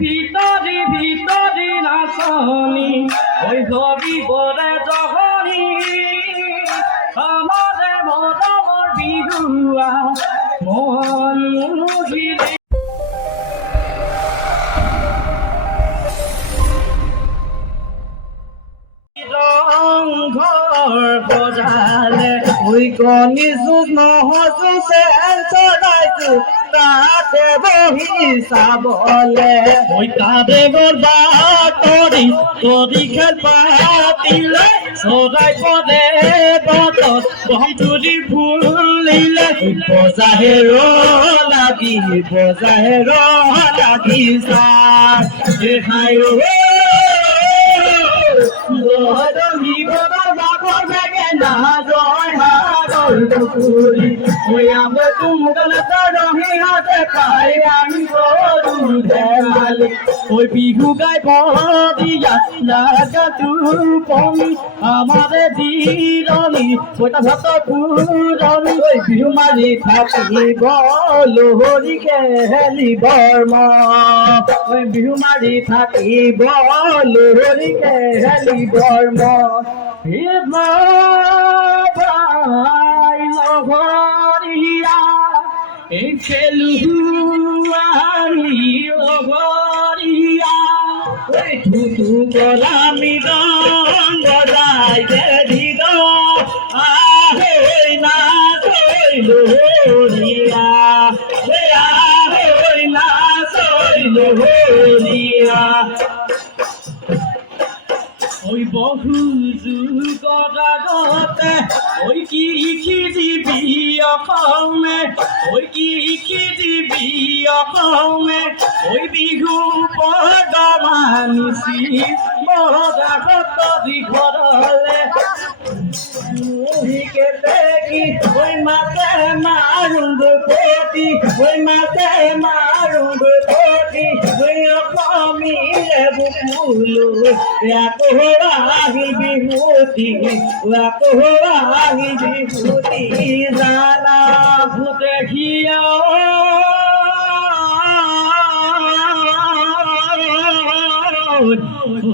ভিতরি ভিতরি নাচনি ওই ধরি বরে জহনি আমারে মরমর বিহুয়া মন মুহিরে ঘর বজালে ওই কনি যুগ নহজু চেল চলাইছো তাতে বহি চাবলে ওই তাতে গরবা তৰি তৰি খেল পাতিলে চৰাই পদে বতত বহমতুৰি ফুলিলে বজাহেৰ লাগি চাই রহি বাবার বাঘর বেগে না জয় হারর পুকুরি ওই আমি তুমগল রহি হাতে পাই আমি গরু দেওয়াল ওই বিহু গাই বদিয়া লাগা তুপনি আমারে দিরনি ওইটা ভাত পুরনি ওই বিহু মারি থাকিব লোহরি খেলি বর্ম ওই বিহু মারি থাকিব লোহরি খেলি বর্ম ভাই লগরিয়া এই খেলুয়ারি লগরিয়া ওই ঠুটু কলামি রঙ যায় দিদ আহে না লোহরিয়া আহে না লোহরিয়া ওই বহু যুগত আগতে ওই কি খিজিবি অসমে ওই কি খিজিবি অসমে ওই বিহু পদ মানিছি বৰগাঘত ঘৰলে কেতেকি ওই মাতে মাৰুং পতি ওই মাতে মাৰুং পতি ওই অসমীৰে বুকুলো আহি বিভূতি জানা দেখিয়া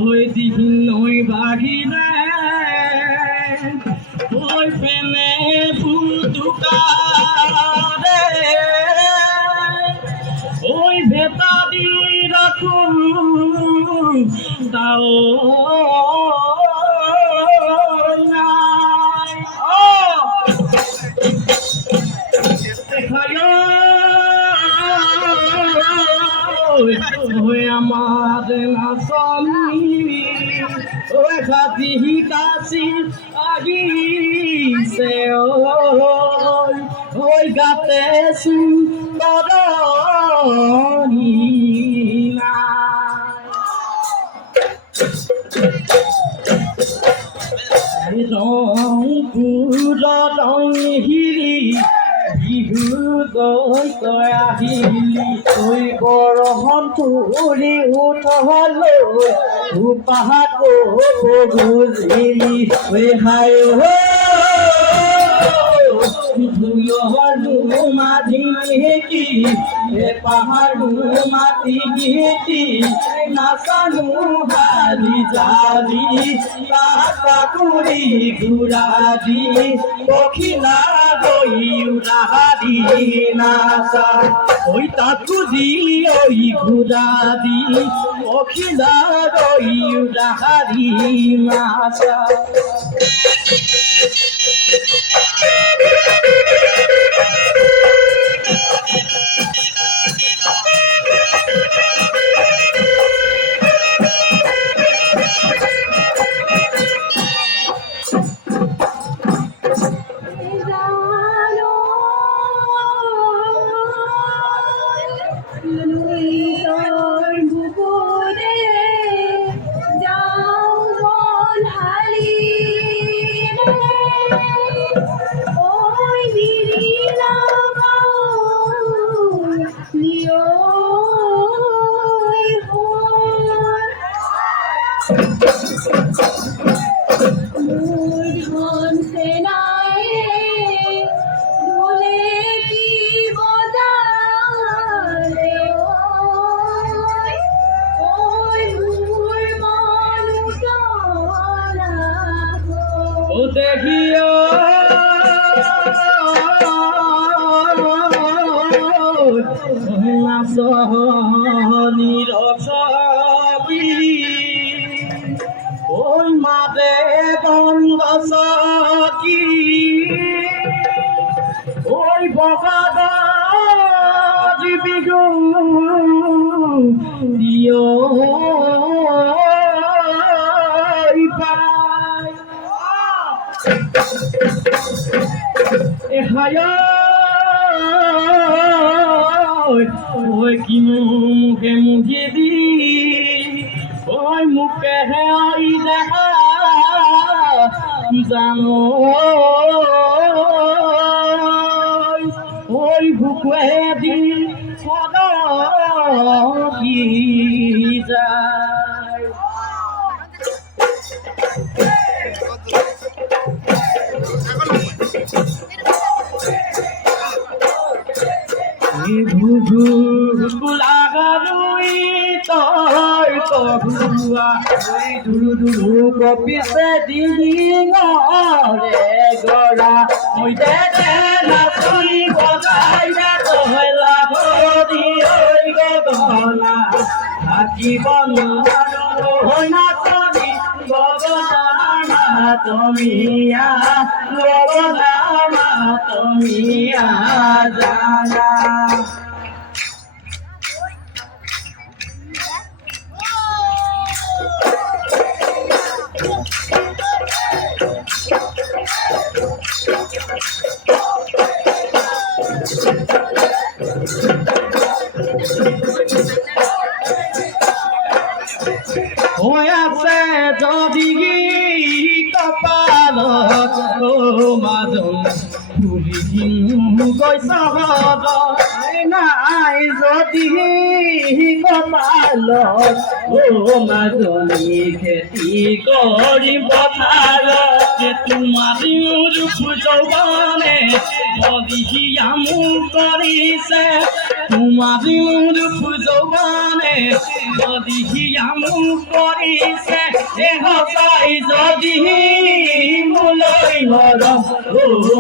ওই দিন নই বাগিলে ওই পেনে ফুটুকারে ওই ভেতা দি রাখু দাও আমার নাচনি ওই খাতি কাশি আগিছে ওই গাতে সুন্দরী না রংপুর রংহিরি বিহু দৈ আহিলি ওই বৰহন তুলি উঠলৈ উপাহাত বুজিলি ওই হাই মাঝি গীতি পাহাড়ু মাটি গীতি নাচানু হারি জালি কাকুরি ঘুরা দি পখিলা গই উড়াহারি নাচা ওই তাকু দি ওই ঘুরা দি পখিলা গই উড়াহারি নাচা ওই নাচনি রসবি ওই মাতে বন্ধ কি ওই বগাদ বিগু দিও ওই কি মুখে মুখে দি ওই মুখে ওই দেখা জানো ওই বুকে দি কদ কি যায় লাগানুই তই কহুয়া দুরু দুরু কপিছে ডিঙৰে গৰা মই দে নাচনি বজাই দে তই লাগি ঐ গগনা থাকিব নোৱাৰো নাচনি গগনা তুমিয়া গগনা তুমিয়া জানা আছে যদি কপালত মাজত গৈছ নাই যদি কপালত মাজনী খেতি কৰি পথাৰত তোমাৰ যৌৱনে মদিয়ামো কৰিছে তোমাৰ যৌৱনে মদিয়ামো কৰিছে সঁচাই যদি মোলৈ মৰম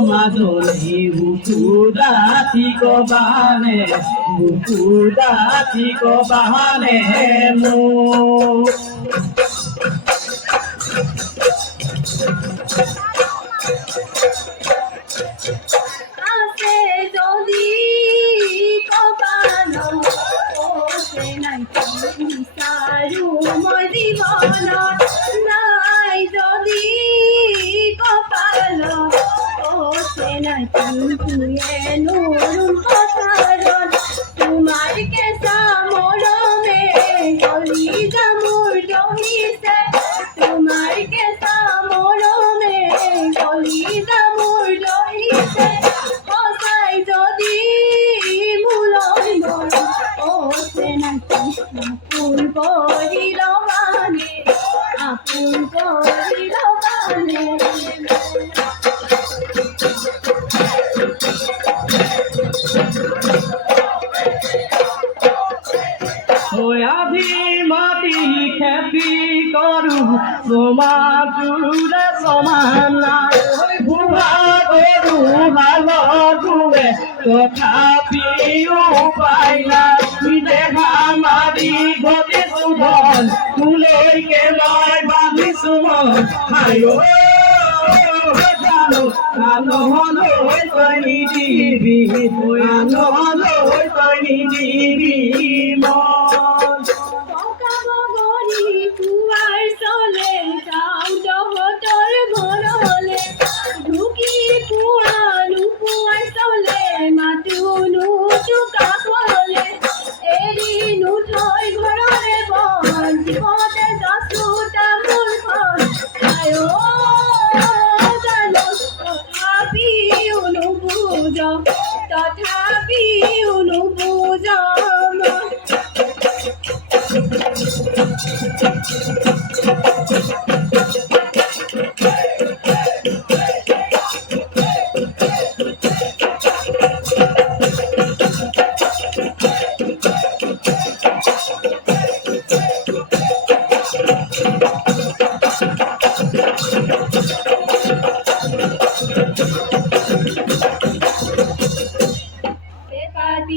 মাজনী বুকু ডাঠি কবানে মোক আছে যদি কপাল নাই বিচাৰো মই জীৱনত নাই যদি কপাল নাই নূৰ পথাৰত তোমাৰ কেঁচা মৰমে কলিজা মোৰ দহিছে তোমাৰ কেঁচা মৰমে কলিজা মোৰ দহিছে সঁচাই যদি মোলৈ মৰম আপোন কৰি লবানে আপোন কৰি লবানে আধি মাটি খেতি কৰো সমাজুৰে সমান নাই ভুৱা কৰো ভালটোৱে তথাপিও উপায় নাই দেখা মাৰি ঘটিছো ধন তোলৈকে মই বান্ধিছো মন হায়ো আনহলৈ তই নিদিবি আনহলৈ তই নিদিবি চলে যাও জগতৰ ঘৰলে ঢুকি পুৱা নোপোৱাই চলে মাতো নুচুকা কলে এৰি নুথৈ ঘৰৰে বন জীৱতে যাচো তামোল খন আয়ো জানো তথাপিও নুবুজ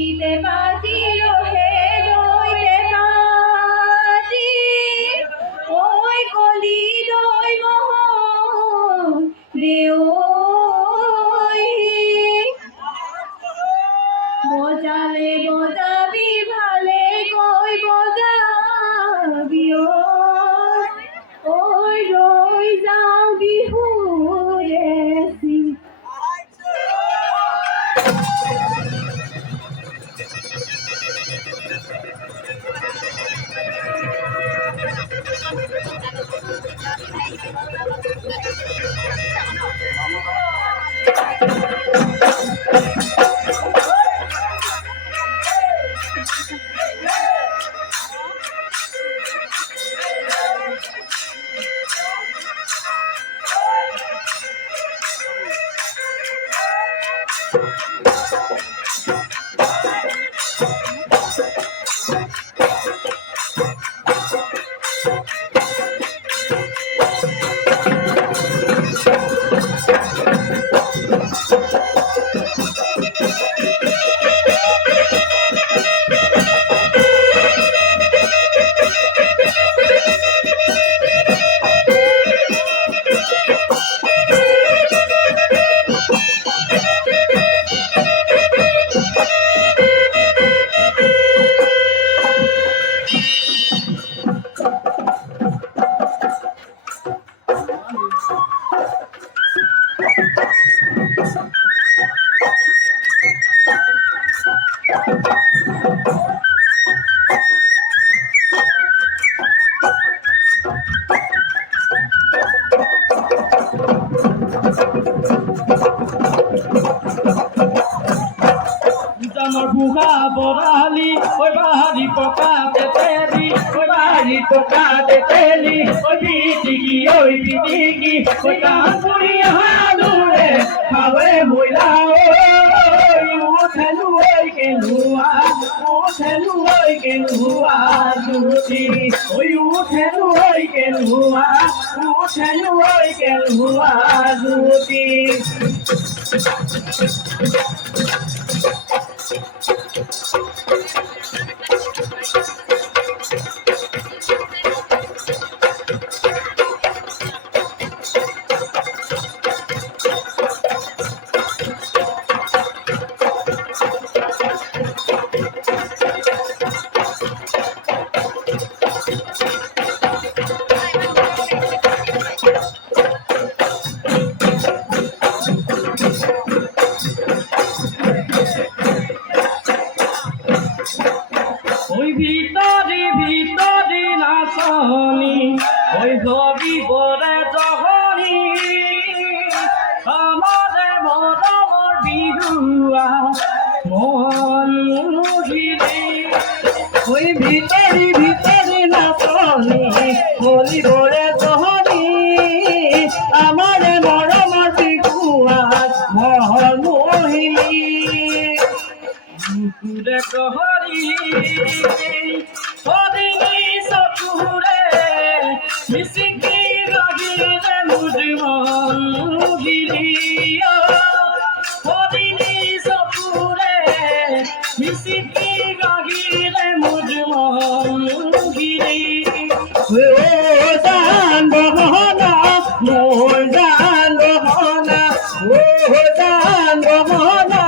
কলিতে বাজি রহে দইতে বাজি ওই কলি দই মোহন দেও বজালে বজাবি ভালে কই বজাবি ওই রই যাও বিহু রেসি জানৰ বুঢ়া বৰালি ঐ বাহাৰী পকা তেতেলি ঐ বাহাৰী পকা তেতেলি ঐ বিটিকি ঐ বিটিকি ঐ কাপুৰী হালুৰে খাবে মইলা উঠেলো ঐ কেনুৱা জুতি ঐ উঠেলো ঐ কেনুৱা জুতি ওই ভিতরে ভিতরে নাচনি ওই ধরি বরে জহনি আমারে মরমর বিহুয়া মন মুহিরে ওই ভিতরে ভিতরে নাচনি হলি বরে জহনি আমারে মরমর বিহুয়া মন মুহিলি কুকুরে কহরি হরিণী সকুরে মিশিকি রহিলে মুজমন গিরি হরিণী সকুরে মিশিকি রহিলে মুজমন গিরি ও জান বহনা মোর জান বহনা ও জান বহনা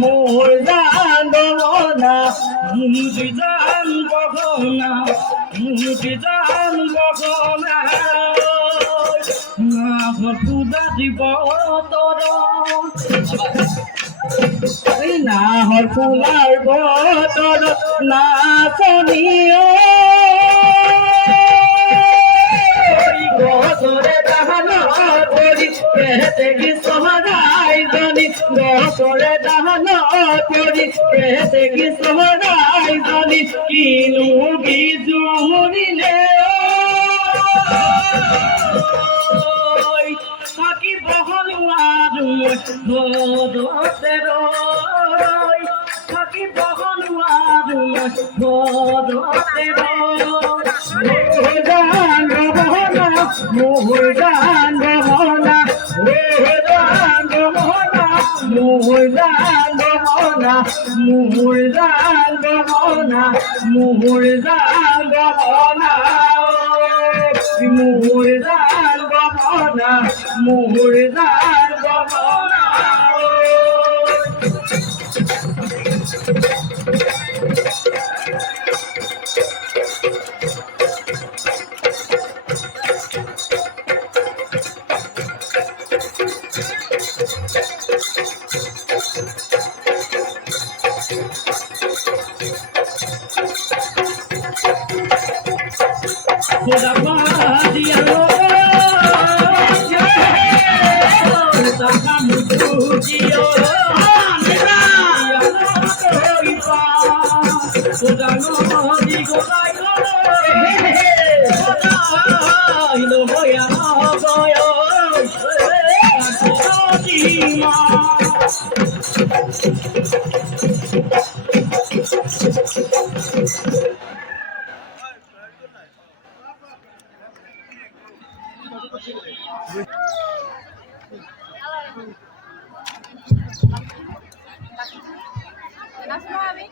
মোর জান বহনা মুজি জান বহনা না হরপুদা দিব তোর না হরপুলার বতর না শুনিও গসরে দাহান করি কেতে কি সহরাই জানি গসরে দাহান করি কেতে কি সহরাই জানি কিনু বিজু মরিলে কাকি বহন আরু ধোদতে রই কাকি বহন আরু ধোদতে রই জান বহনা মোর জান বহনা মোর জান বহনা মোর জান বহনা মোর জান জান গহনা মোর জান গহনা মোর জান গহনা মোর জান গহনা খোদা পাদিয়া টাকা মুজিও খোদা নদী গোলাই ইলো হইয়া গয় মা Kenapa, Mami?